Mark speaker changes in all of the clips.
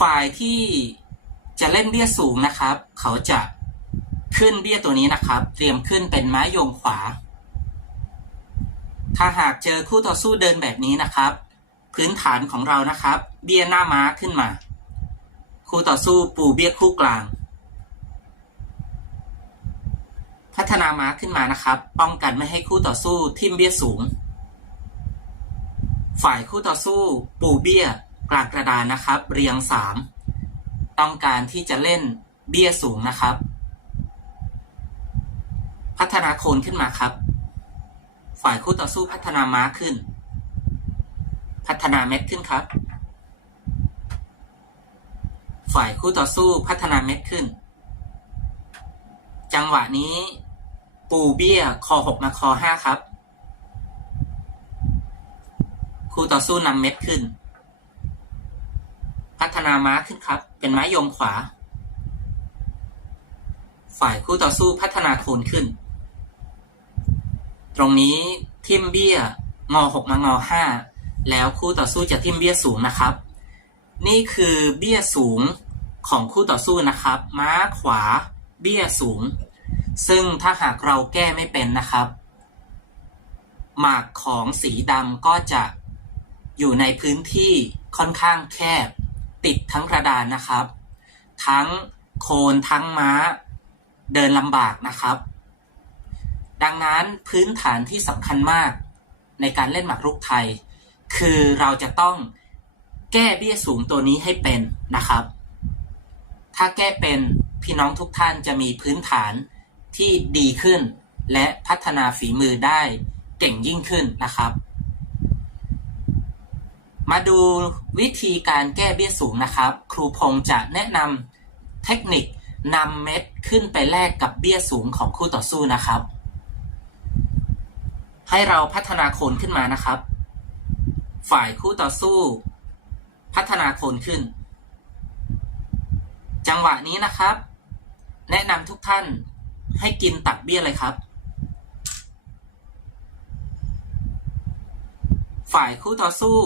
Speaker 1: ฝ่ายที่จะเล่นเบี้ยสูงนะครับ เขาจะขึ้นเบี้ยตัวนี้นะครับ เตรียมขึ้นเป็นไม้โยงขวา ถ้าหากเจอคู่ต่อสู้เดินแบบนี้นะครับ พื้นฐานของเรานะครับ เบี้ยหน้าม้าขึ้นมา คู่ต่อสู้ปูเบี้ยคู่กลาง พัฒนาม้าขึ้นมานะครับ ป้องกันไม่ให้คู่ต่อสู้ทิ่มเบี้ยสูง ฝ่ายคู่ต่อสู้ปูเบี้ย กลางกระดานนะครับ เรียงสามต้องการที่จะเล่นเบี้ยสูงนะครับ พัฒนาโคนขึ้นมาครับ ฝ่ายคู่ต่อสู้พัฒนาม้าขึ้น พัฒนาเม็ดขึ้นครับ ฝ่ายคู่ต่อสู้พัฒนาเม็ดขึ้น จังหวะนี้ ปูเบี้ยคอหกมาคอห้าครับ คู่ต่อสู้นำเม็ดขึ้น พัฒนาม้าขึ้นครับ เป็นม้โยงขวา ฝ่ายคู่ต่อสู้พัฒนาโคนขึ้น ตรงนี้ทิมเบี้ยงอหกมางอห้าแล้วคู่ต่อสู้จะทิมเบี้ยสูงนะครับ นี่คือเบี้ยสูงของคู่ต่อสู้นะครับ ม้าขวา เบี้ยสูง ซึ่งถ้าหากเราแก้ไม่เป็นนะครับ หมากของสีดำก็จะอยู่ในพื้นที่ค่อนข้างแคบ ติดทั้งกระดานนะครับ ทั้งโคนทั้งม้าเดินลำบากนะครับ ดังนั้นพื้นฐานที่สำคัญมากในการเล่นหมากรุกไทย คือเราจะต้องแก้เบี้ยสูงตัวนี้ให้เป็นนะครับ ถ้าแก้เป็นพี่น้องทุกท่านจะมีพื้นฐานที่ดีขึ้น และพัฒนาฝีมือได้เก่งยิ่งขึ้นนะครับ มาดูวิธีการแก้เบี้ยสูงนะครับ ครูพงษ์จะแนะนำเทคนิคนำเม็ดขึ้นไปแลกกับเบี้ยสูงของคู่ต่อสู้นะครับ ให้เราพัฒนาโคนขึ้นมานะครับ ฝ่ายคู่ต่อสู้ พัฒนาโคนขึ้น จังหวะนี้นะครับ แนะนำทุกท่านให้กินตักเบี้ยเลยครับ ฝ่ายคู่ต่อสู้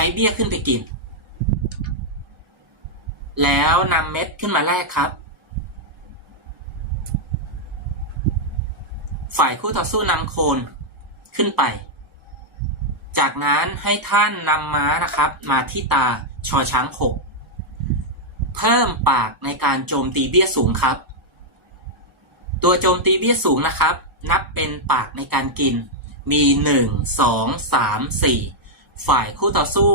Speaker 1: ช้เบี้ยขึ้นไปกิน แล้วนำเม็ดขึ้นมาแลกครับ ฝ่ายคู่ต่อสู้นำโคนขึ้นไป จากนั้นให้ท่านนำม้านะครับ มาที่ตาชอช้างหกเพิ่มปากในการโจมตีเบี้ยสูงครับ ตัวโจมตีเบี้ยสูงนะครับ นับเป็นปากในการกินมีหนึ่งสองสามสี่ ฝ่ายคู่ต่อสู้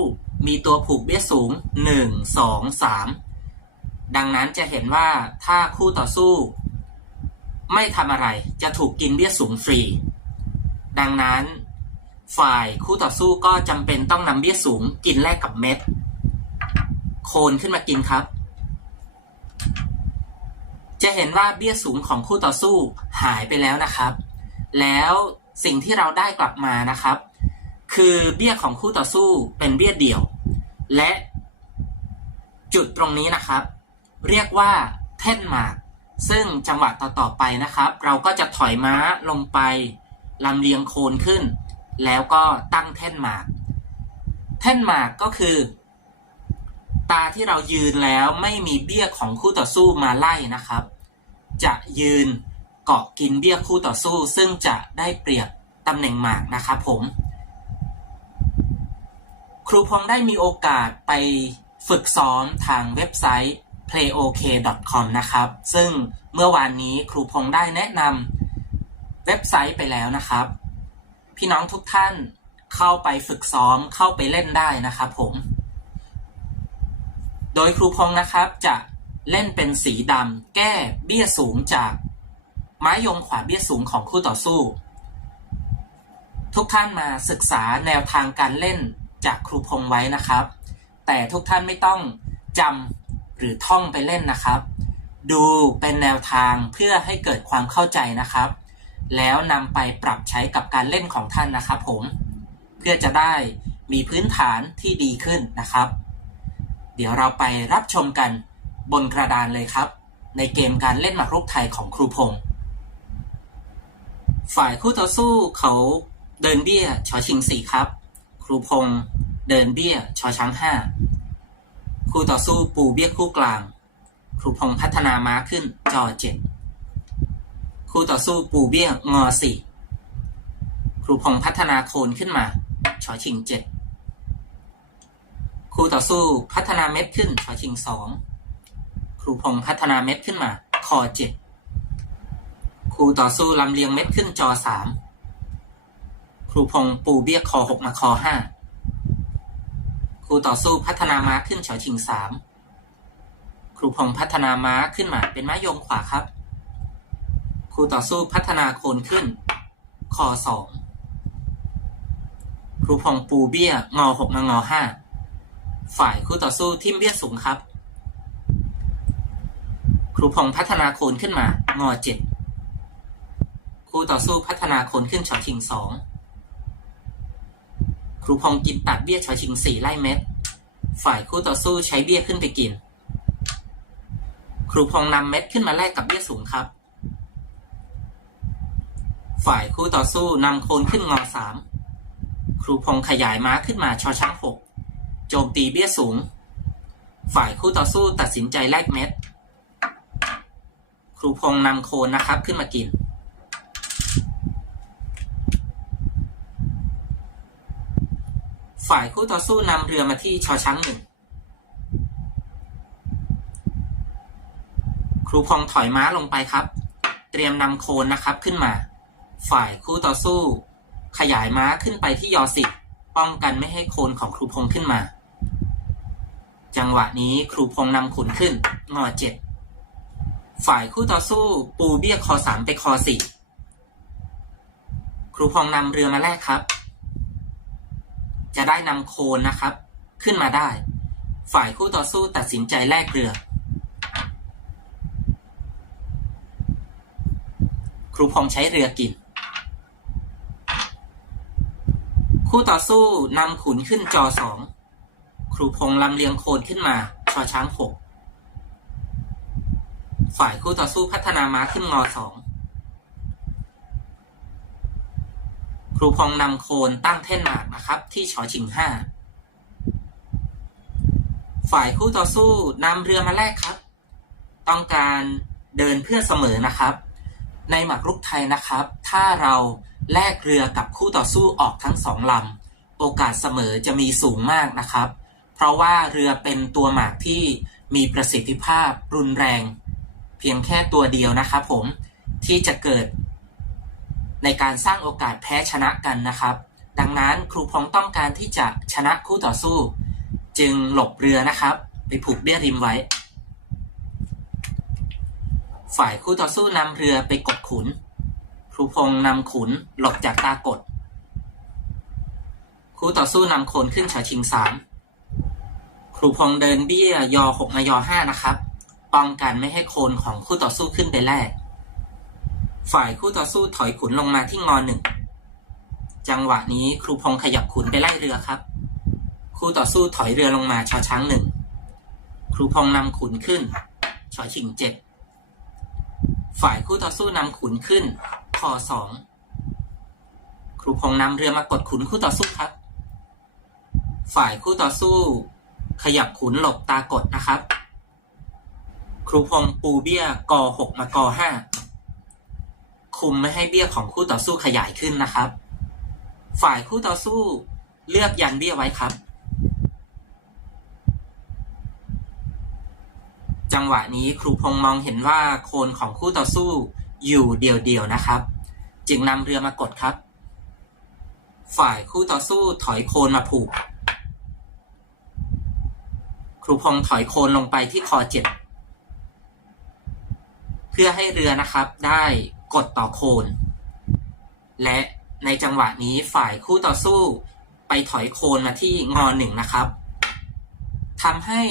Speaker 1: มีตัวผูกเบี้ยสูงหนึ่งสองสามดังนั้นจะเห็นว่าถ้าคู่ต่อสู้ ไม่ทำอะไรจะถูกกินเบี้ยสูงฟรี ดังนั้น ฝ่ายคู่ต่อสู้ก็จำเป็นต้องนำเบี้ยสูงกินแลกกับเม็ด โคนขึ้นมากินครับ จะเห็นว่าเบี้ยสูงของคู่ต่อสู้หายไปแล้วนะครับ แล้วสิ่งที่เราได้กลับมานะครับ คือเบี้ยของคู่ต่อสู้เป็นเบี้ยเดี่ยว และจุดตรงนี้นะครับ เรียกว่าแท่นหมาก ซึ่งจังหวะต่อๆไปนะครับ เราก็จะถอยม้าลงไปลำเลียงโคนขึ้น แล้วก็ตั้งแท่นหมากแท่นหมากก็คือ ตาที่เรายืนแล้วไม่มีเบี้ยของคู่ต่อสู้มาไล่นะครับ จะยืนเกาะกินเบี้ยคู่ต่อสู้ ซึ่งจะได้เปรียบตำแหน่งหมากนะครับผม ครูพงษ์ได้มีโอกาสไปฝึกซ้อมทางเว็บไซต์ playok.com นะครับ ซึ่งเมื่อวานนี้ครูพงษ์ได้แนะนำเว็บไซต์ไปแล้วนะครับ พี่น้องทุกท่านเข้าไปฝึกซ้อมเข้าไปเล่นได้นะครับผม โดยครูพงษ์นะครับจะเล่นเป็นสีดำแก้เบี้ยสูงจากไม้ยงขวาเบี้ยสูงของคู่ต่อสู้ ทุกท่านมาศึกษาแนวทางการเล่น จากครูพงษ์ไว้นะครับ แต่ทุกท่านไม่ต้องจำหรือท่องไปเล่นนะครับ ดูเป็นแนวทางเพื่อให้เกิดความเข้าใจนะครับ แล้วนำไปปรับใช้กับการเล่นของท่านนะครับ ผม เพื่อจะได้มีพื้นฐานที่ดีขึ้นนะครับ เดี๋ยวเราไปรับชมกันบนกระดานเลยครับ ในเกมการเล่นหมากรุกไทยของครูพงษ์ฝ่ายคู่ต่อสู้เขาเดินเบี้ยชอชิงสี่ครับ ครูพงษ์เดินเบี้ยชอช้างห้าครูต่อสู้ปูเบี้ยคู่กลาง ครูพงษ์พัฒนาม้าขึ้นจอเจ็ดครูต่อสู้ปูเบี้ยงอสี่ครูพงษ์พัฒนาโคนขึ้นมาชอชิงเจ็ดครูต่อสู้พัฒนาเม็ดขึ้นชอชิงสองครูพงษ์พัฒนาเม็ดขึ้นมา คอเจ็ดครูต่อสู้ลำเลียงเม็ดขึ้นจอสาม รูพงษ์ปูเบี้ยคอหกมาคอห้าครูต่อสู้พัฒนาม้าขึ้นเฉาชิงสามครูพงษ์พัฒนาม้าขึ้นมาเป็นม้าโยงขวาครับ ครูต่อสู้พัฒนาโคนขึ้น คอสองครูพงษ์ปูเบี้ยงอหกมางอห้าฝ่ายคู่ต่อสู้ทิมเบี้ยสูงครับ ครูพงษ์พัฒนาโคนขึ้นมางอเจ็ดครูต่อสู้พัฒนาโคนขึ้นเฉาชิงสอง ครูพงศ์กินตัดเบี้ยชอชิงสี่ไล่เม็ด ฝ่ายคู่ต่อสู้ใช้เบี้ยขึ้นไปกิน ครูพงศ์นำเม็ดขึ้นมาแลกกับเบี้ยสูงครับ ฝ่ายคู่ต่อสู้นำโคนขึ้นงอสามครูพงศ์ขยายม้าขึ้นมาชอช้างหกโจมตีเบี้ยสูง ฝ่ายคู่ต่อสู้ตัดสินใจแลกเม็ด ครูพงศ์นำโคนนะครับขึ้นมากิน ฝ่ายคู่ต่อสู้นำเรือมาที่ชอช้างหนึ่ง ครูพงถอยม้าลงไปครับ เตรียมนำโคนนะครับขึ้นมา ฝ่ายคู่ต่อสู้ ขยายม้าขึ้นไปที่ยอสิบป้องกันไม่ให้โคนของครูพงขึ้นมา จังหวะนี้ครูพงนำขุนขึ้นงอเจ็ดฝ่ายคู่ต่อสู้ปูเบี้ยคอสามไปคอสี่ครูพงนำเรือมาแลกครับ จะได้นำโคนนะครับ ขึ้นมาได้ ฝ่ายคู่ต่อสู้ตัดสินใจแลกเรือ ครูพงษ์ใช้เรือกิน คู่ต่อสู้นำขุนขึ้นจอสองครูพงษ์ลำเลียงโคนขึ้นมาชอช้างหกฝ่ายคู่ต่อสู้พัฒนาม้าขึ้นงอสอง ครูพองนำโคนตั้งเท่นหมากนะครับ ที่ชอชิงห้าฝ่ายคู่ต่อสู้นำเรือมาแลกครับ ต้องการเดินเพื่อเสมอนะครับ ในหมากรุกไทยนะครับ ถ้าเราแลกเรือกับคู่ต่อสู้ออกทั้งสองลำโอกาสเสมอจะมีสูงมากนะครับ เพราะว่าเรือเป็นตัวหมากที่มีประสิทธิภาพรุนแรง เพียงแค่ตัวเดียวนะครับผมที่จะเกิด ในการสร้างโอกาสแพ้ชนะกันนะครับ ดังนั้นครูพงษ์ต้องการที่จะชนะคู่ต่อสู้ จึงหลบเรือนะครับ ไปผูกเบี้ยริมไว้ ฝ่ายคู่ต่อสู้นำเรือไปกดขุน ครูพงษ์นำขุนหลบจากตากด คู่ต่อสู้นำโคนขึ้นฉาชิงสามครูพงษ์เดินเบี้ยยอหกมายอห้านะครับ ป้องกันไม่ให้โคนของคู่ต่อสู้ขึ้นไปแลก ฝ่ายคู่ต่อสู้ถอยขุนลงมาที่งอหนึ่ง จังหวะนี้ครูพงขยับขุนไปไล่เรือครับ คู่ต่อสู้ถอยเรือลงมาชอช้างหนึ่ง ครูพงนำขุนขึ้น ชอชิงเจ็ด ฝ่ายคู่ต่อสู้นำขุนขึ้นคอสอง ครูพงนำเรือมากดขุนคู่ต่อสู้ครับ ฝ่ายคู่ต่อสู้ ขยับขุนหลบตากดนะครับ ครูพงปูเบี้ยกอหกมากอห้า คุมไม่ให้เบี้ยของคู่ต่อสู้ขยายขึ้นนะครับ ฝ่ายคู่ต่อสู้เลือกยันเบี้ยไว้ครับ จังหวะนี้ครูพงษ์มองเห็นว่าโคนของคู่ต่อสู้อยู่เดี่ยวๆนะครับ จึงนำเรือมากดครับ ฝ่ายคู่ต่อสู้ถอยโคนมาผูก ครูพงษ์ถอยโคนลงไปที่คอเจ็ดเพื่อให้เรือนะครับได้ กดต่อโคน และในจังหวะนี้ฝ่ายคู่ต่อสู้ไปถอยโคนมาที่งอหนึ่งนะครับทำให้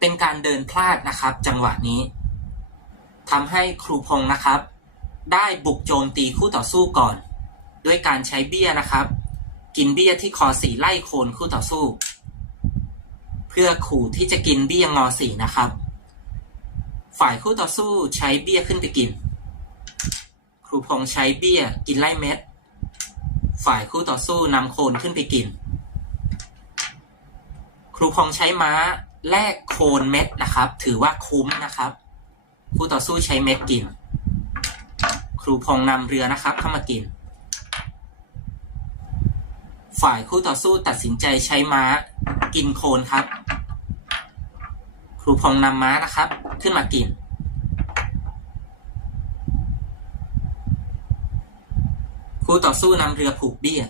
Speaker 1: เป็นการเดินพลาดนะครับ จังหวะนี้ทำให้ครูพงษ์นะครับ ได้บุกโจมตีคู่ต่อสู้ก่อน ด้วยการใช้เบี้ยนะครับ กินเบี้ยที่คอสี่ไล่โคนคู่ต่อสู้ เพื่อขู่ที่จะกินเบี้ยงอสี่นะครับ ฝ่ายคู่ต่อสู้ใช้เบี้ยขึ้นไปกิน รูพงษ์ใช้เบี้ยกินไล่เม็ด ฝ่ายคู่ต่อสู้นำโคนขึ้นไปกิน ครูพงษ์ใช้ม้าแลกโคนเม็ดนะครับ ถือว่าคุ้มนะครับ คู่ต่อสู้ใช้เม็ดกิน ครูพงษ์นำเรือนะครับ เข้ามากิน ฝ่ายคู่ต่อสู้ตัดสินใจใช้ม้ากินโคนครับ ครูพงษ์นำม้านะครับ ขึ้นมากิน คู่ต่อสู้นำเรือผูกเบี้ย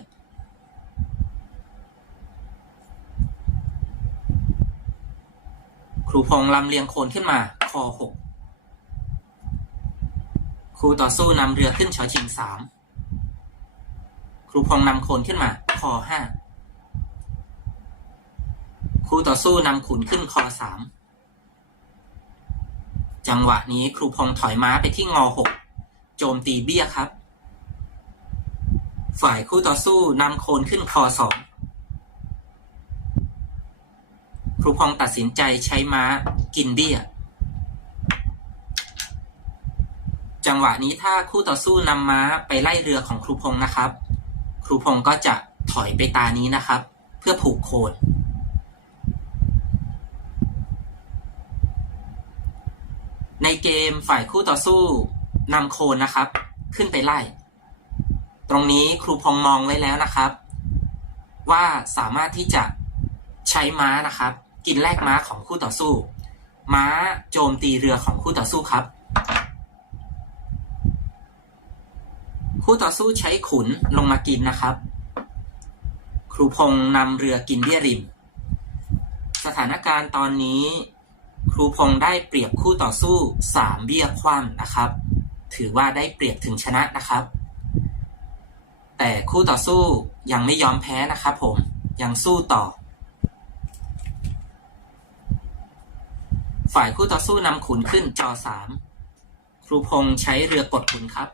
Speaker 1: ครูพงลำเลียงโคนขึ้นมาคอหกครูต่อสู้นำเรือขึ้นชอชิงสามครูพงนำโคนขึ้นมาคอห้าครูต่อสู้นำขุนขึ้นคอสามจังหวะนี้ครูพงถอยม้าไปที่งอหกโจมตีเบี้ยครับ ฝ่ายคู่ต่อสู้นำโคนขึ้นคอสองครูพงษ์ตัดสินใจใช้ม้ากินเบี้ย จังหวะนี้ถ้าคู่ต่อสู้นำม้าไปไล่เรือของครูพงษ์นะครับ ครูพงษ์ก็จะถอยไปตานี้นะครับ เพื่อผูกโคนในเกมฝ่ายคู่ต่อสู้นำโคนนะครับ ขึ้นไปไล่ ตรงนี้ครูพงษ์มองไว้แล้วนะครับ ว่าสามารถที่จะใช้ม้านะครับ กินแลกม้าของคู่ต่อสู้ ม้าโจมตีเรือของคู่ต่อสู้ครับ คู่ต่อสู้ใช้ขุนลงมากินนะครับ ครูพงษ์นำเรือกินเบี้ยริม สถานการณ์ตอนนี้ ครูพงษ์ได้เปรียบคู่ต่อสู้สามเบี้ยคว่ำนะครับ ถือว่าได้เปรียบถึงชนะนะครับ แต่คู่ต่อสู้ยังไม่ยอมแพ้นะครับผม ยังสู้ต่อ ฝ่ายคู่ต่อสู้นำขุนขึ้นจอสามครูพงษ์ใช้เรือกดขุนครับ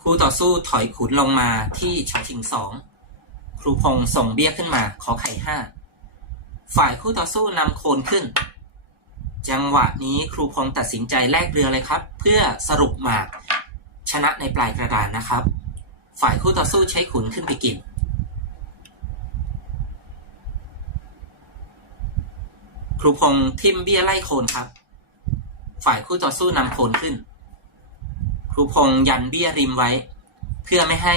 Speaker 1: คู่ต่อสู้ถอยขุนลงมาที่ชอชิงสองครูพงษ์ส่งเบี้ยขึ้นมาขอไข่ห้าฝ่ายคู่ต่อสู้นำโคนขึ้น จังหวะนี้ครูพงษ์ตัดสินใจแลกเรือเลยครับ เพื่อสรุปหมาก ชนะในปลายกระดานนะครับ ฝ่ายคู่ต่อสู้ใช้ขุนขึ้นไปกิน ครูพงษ์ทิมเบี้ยไล่โคนครับ ฝ่ายคู่ต่อสู้นำโคนขึ้น ครูพงษ์ยันเบี้ยริมไว้ เพื่อไม่ให้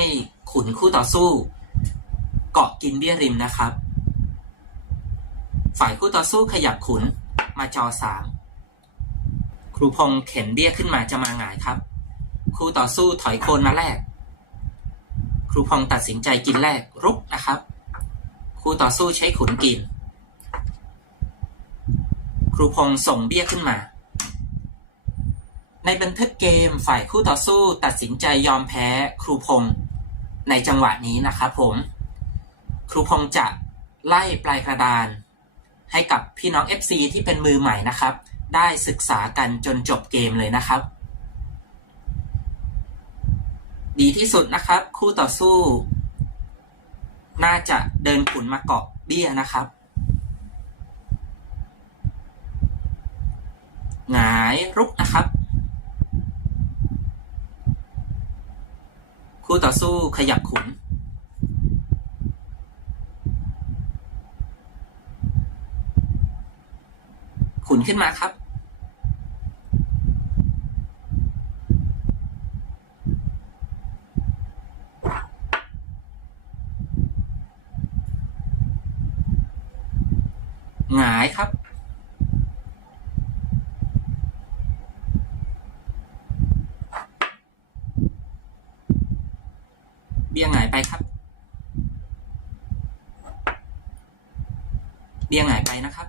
Speaker 1: ขุนคู่ต่อสู้ เกาะกินเบี้ยริมนะครับ ฝ่ายคู่ต่อสู้ขยับขุนมาจอสามครูพงษ์เข็นเบี้ยขึ้นมาจะมาหงายครับ คู่ต่อสู้ถอยโคนมาแลกครูพงตัดสินใจกินแรกรุกนะครับคู่ต่อสู้ใช้ขุนกิน ครูพงส่งเบี้ยขึ้นมา ในบันทึกเกมฝ่ายคู่ต่อสู้ตัดสินใจยอมแพ้ครูพงในจังหวะนี้นะครับผม ครูพงจะไล่ปลายกระดาน ให้กับพี่น้อง FC ที่เป็นมือใหม่นะครับ ได้ศึกษากันจนจบเกมเลยนะครับ ดีที่สุดนะครับ คู่ต่อสู้ น่าจะเดินขุนมาเกาะเบี้ยนะครับ หงายรุกนะครับ คู่ต่อสู้ขยับขุน ขุนขึ้นมาครับ หงายครับ เบี้ยหงายไปครับ เบี้ยหงายไปนะครับ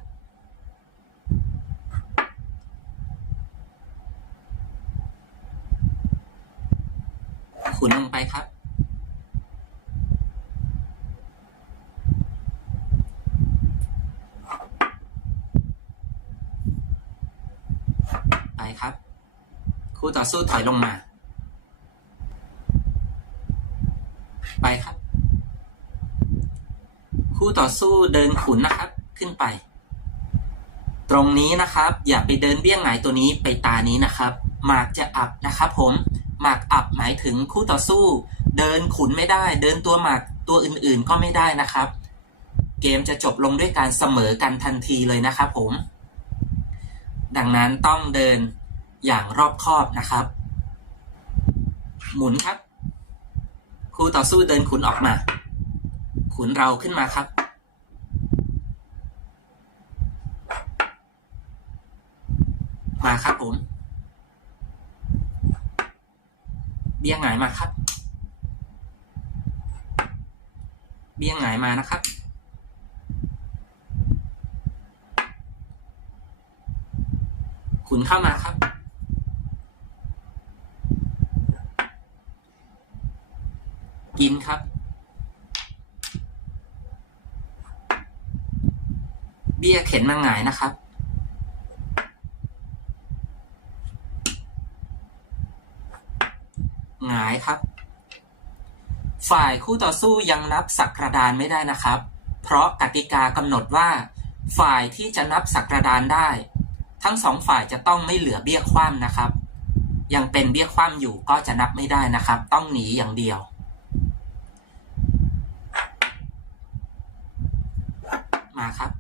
Speaker 1: ขุนลงไปครับ ไปครับ คู่ต่อสู้ถอยลงมา ไปครับ คู่ต่อสู้เดินขุนนะครับ ขึ้นไป ตรงนี้นะครับ อย่าไปเดินเบี้ยงหงายตัวนี้ไปตานี้นะครับหมากจะอับนะครับผมหมากอับหมายถึงคู่ต่อสู้ เดินขุนไม่ได้ เดินตัวหมากตัวอื่นๆก็ไม่ได้นะครับ เกมจะจบลงด้วยการเสมอกันทันทีเลยนะครับผม ดังนั้นต้องเดินอย่างรอบคอบนะครับ หมุนครับ คู่ต่อสู้เดินขุนออกมา ขุนเราขึ้นมาครับ มาครับผม เบี้ยงหงายมาครับ เบี้ยงหงายมานะครับ ขุนเข้ามาครับ กินครับ เบี้ยเข็นมาหงายนะครับ หงายครับ ฝ่ายคู่ต่อสู้ยังนับสักกระดานไม่ได้นะครับ เพราะกติกากำหนดว่า ฝ่ายที่จะนับสักกระดานได้ ทั้งสองฝ่ายจะต้องไม่เหลือเบี้ยคว่ำนะครับ ยังเป็นเบี้ยคว่ำอยู่ก็จะนับไม่ได้นะครับ ต้องหนีอย่างเดียว มาครับ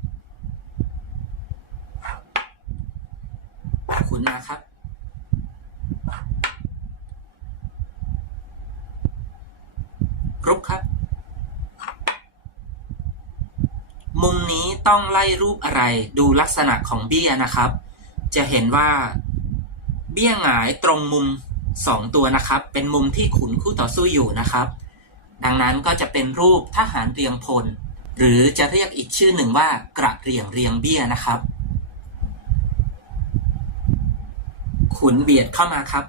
Speaker 1: ขุนมาครับรุกครับ มุมนี้ต้องไล่รูปอะไรดูลักษณะของเบี้ยนะครับ จะเห็นว่าเบี้ยหงายตรงมุมสองตัวนะครับ เป็นมุมที่ขุนคู่ต่อสู้อยู่นะครับ ดังนั้นก็จะเป็นรูปทหารเรียงพล หรือจะเรียกอีกชื่อหนึ่งว่ากระเรียงเรียงเบี้ยนะครับ ขุนเบียดเข้ามาครับ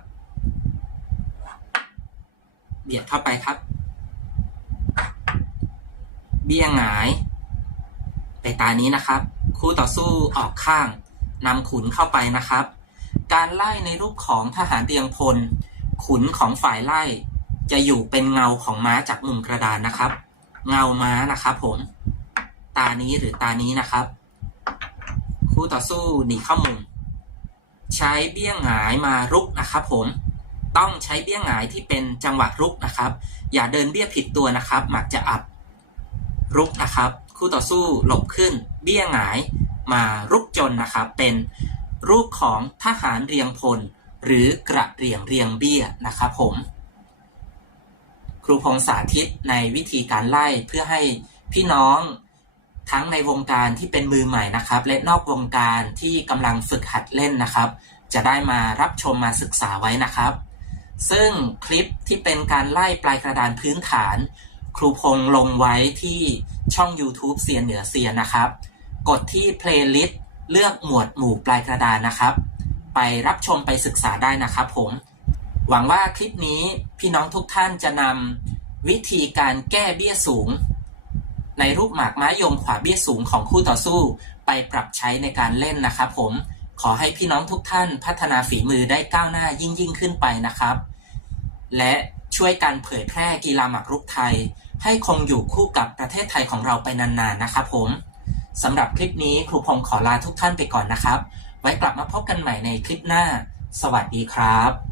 Speaker 1: เบียดเข้าไปครับ เบี้ยหงาย ไปตานี้นะครับ คู่ต่อสู้ออกข้าง นำขุนเข้าไปนะครับ การไล่ในรูปของทหารเรียงพล ขุนของฝ่ายไล่ จะอยู่เป็นเงาของม้าจากมุมกระดานนะครับ เงาม้านะครับผม ตานี้หรือตานี้นะครับ คู่ต่อสู้หนีเข้ามุม ใช้เบี้ยงหงายมารุกนะครับผมต้องใช้เบี้ยงหงายที่เป็นจังหวะรุกนะครับ อย่าเดินเบี้ยผิดตัวนะครับ หมักจะอับรุกนะครับ คู่ต่อสู้หลบขึ้น เบี้ยงหงาย มารุกจนนะครับ เป็นรูปของทหารเรียงพล หรือกระเรียงเรียงเบี้ยนะครับผม ครูพงษ์สาธิตในวิธีการไล่เพื่อให้พี่น้องทั้งในวงการที่เป็นมือใหม่นะครับ และนอกวงการที่กำลังฝึกหัดเล่นนะครับ จะได้มารับชมมาศึกษาไว้นะครับ ซึ่งคลิปที่เป็นการไล่ปลายกระดานพื้นฐาน ครูพงษ์ลงไว้ที่ช่อง YouTube เซียนเหนือเซียนนะครับ กดที่ playlist เลือกหมวดหมู่ปลายกระดานนะครับ ไปรับชมไปศึกษาได้นะครับผม หวังว่าคลิปนี้พี่น้องทุกท่านจะนำวิธีการแก้เบี้ยสูง ในรูปหมากไม้ยมขวาเบี้ยสูงของคู่ต่อสู้ ไปปรับใช้ในการเล่นนะครับผม ขอให้พี่น้องทุกท่านพัฒนาฝีมือได้ก้าวหน้ายิ่งยิ่งขึ้นไปนะครับ และช่วยกันเผยแพร่กีฬาหมากรุกไทย ให้คงอยู่คู่กับประเทศไทยของเราไปนานๆนะครับผม สำหรับคลิปนี้ครูพงษ์ขอลาทุกท่านไปก่อนนะครับ ไว้กลับมาพบกันใหม่ในคลิปหน้า สวัสดีครับ